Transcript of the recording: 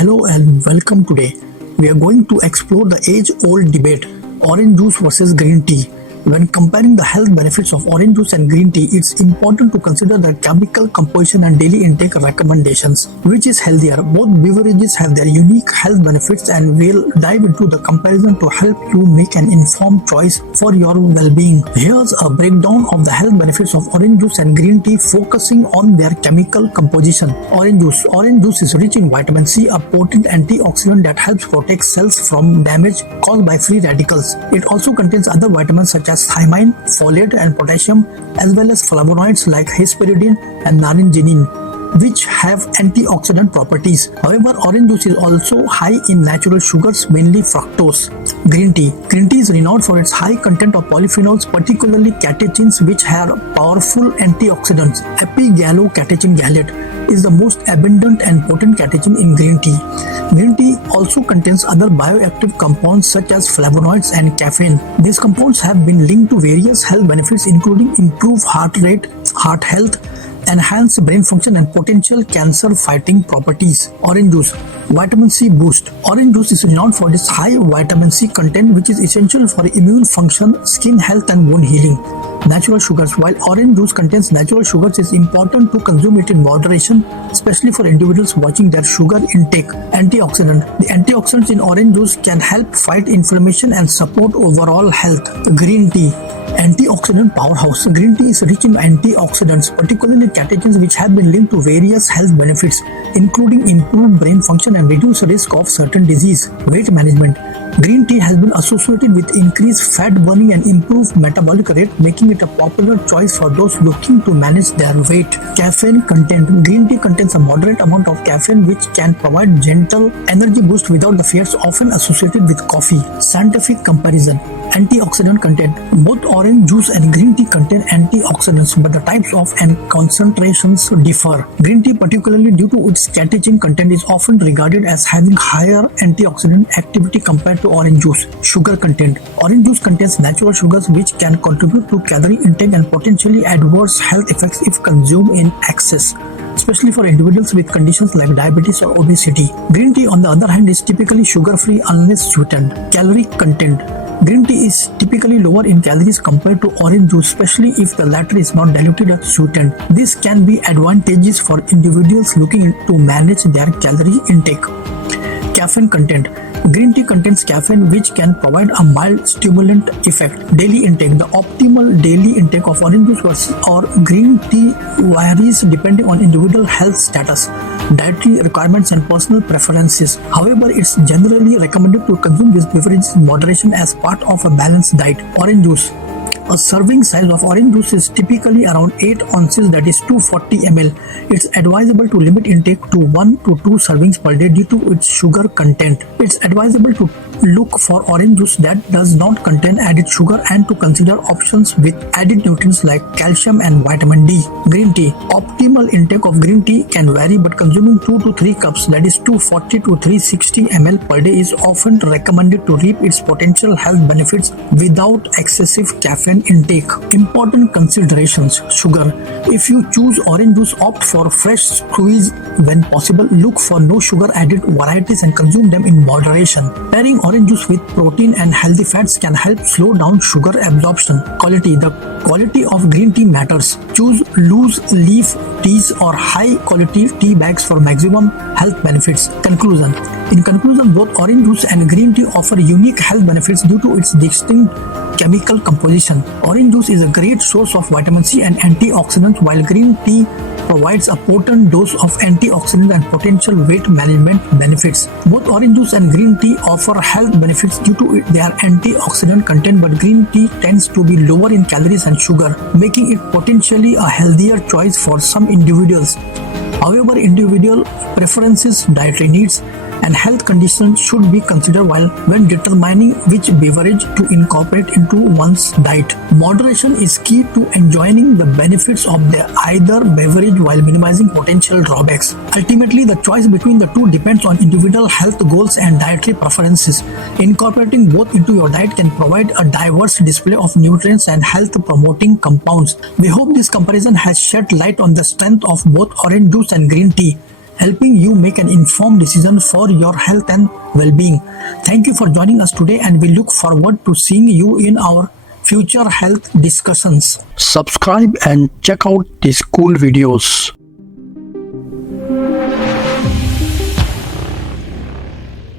Hello and welcome. Today we are going to explore the age-old debate orange juice versus green tea. When comparing the health benefits of orange juice and green tea, it's important to consider the chemical composition and daily intake recommendations. Which is healthier? Both beverages have their unique health benefits, and we'll dive into the comparison to help you make an informed choice for your well-being. Here's a breakdown of the health benefits of orange juice and green tea, focusing on their chemical composition. Orange juice. Orange juice is rich in vitamin C, a potent antioxidant that helps protect cells from damage caused by free radicals. It also contains other vitamins such as thiamine, folate and potassium, as well as flavonoids like hesperidin and naringenin, which have antioxidant properties. However, orange juice is also high in natural sugars, mainly fructose. Green tea. Green tea is renowned for its high content of polyphenols, particularly catechins, which are powerful antioxidants. Epigallocatechin gallate is the most abundant and potent catechin in green tea. Green tea also contains other bioactive compounds such as flavonoids and caffeine. These compounds have been linked to various health benefits, including improved heart rate, heart health, enhanced brain function, and potential cancer-fighting properties. Orange juice. Vitamin C boost. Orange juice is renowned for its high vitamin C content, which is essential for immune function, skin health, and bone healing. Natural sugars. While orange juice contains natural sugars, it's important to consume it in moderation, especially for individuals watching their sugar intake. Antioxidant. The antioxidants in orange juice can help fight inflammation and support overall health. Green tea. Antioxidant powerhouse. Green tea is rich in antioxidants, particularly catechins, which have been linked to various health benefits, including improved brain function and reduced risk of certain disease. Weight management. Green tea has been associated with increased fat burning and improved metabolic rate, making it a popular choice for those looking to manage their weight. Caffeine content. Green tea contains a moderate amount of caffeine, which can provide gentle energy boost without the fears often associated with coffee. Scientific comparison. Antioxidant content. Both orange juice and green tea contain antioxidants, but the types of and concentrations differ. Green tea, particularly due to its catechin content, is often regarded as having higher antioxidant activity compared to orange juice. Sugar content. Orange juice contains natural sugars, which can contribute to calorie intake and potentially adverse health effects if consumed in excess, especially for individuals with conditions like diabetes or obesity. Green tea, on the other hand, is typically sugar-free unless sweetened. Calorie content. Green tea is typically lower in calories compared to orange juice, especially if the latter is not diluted or sweetened. This can be advantageous for individuals looking to manage their calorie intake. Caffeine content. Green tea contains caffeine, which can provide a mild stimulant effect. Daily intake. The optimal daily intake of orange juice or green tea varies depending on individual health status, dietary requirements, and personal preferences. However, it's generally recommended to consume these beverages in moderation as part of a balanced diet. Orange juice. A serving size of orange juice is typically around 8 ounces, that is 240 ml. It's advisable to limit intake to 1 to 2 servings per day due to its sugar content. It's advisable to look for orange juice that does not contain added sugar and to consider options with added nutrients like calcium and vitamin D. Green tea. Optimal intake of green tea can vary, but consuming 2 to 3 cups, that is 240 to 360 ml per day, is often recommended to reap its potential health benefits without excessive caffeine intake. Important considerations. Sugar. If you choose orange juice, opt for fresh squeeze when possible. Look for no sugar added varieties and consume them in moderation. Pairing orange juice with protein and healthy fats can help slow down sugar absorption. Quality. The quality of green tea matters. Choose loose leaf teas or high quality tea bags for maximum health benefits. Conclusion. In conclusion, both orange juice and green tea offer unique health benefits due to its distinct chemical composition. Orange juice is a great source of vitamin C and antioxidants, while green tea provides a potent dose of antioxidant and potential weight management benefits. Both orange juice and green tea offer health benefits due to their antioxidant content, but green tea tends to be lower in calories and sugar, making it potentially a healthier choice for some individuals. However, individual preferences, dietary needs, and health conditions should be considered when determining which beverage to incorporate into one's diet. Moderation is key to enjoying the benefits of either beverage while minimizing potential drawbacks. Ultimately, the choice between the two depends on individual health goals and dietary preferences. Incorporating both into your diet can provide a diverse display of nutrients and health-promoting compounds. We hope this comparison has shed light on the strength of both orange juice and green tea, helping you make an informed decision for your health and well-being. Thank you for joining us today, and we look forward to seeing you in our future health discussions. Subscribe and check out these cool videos.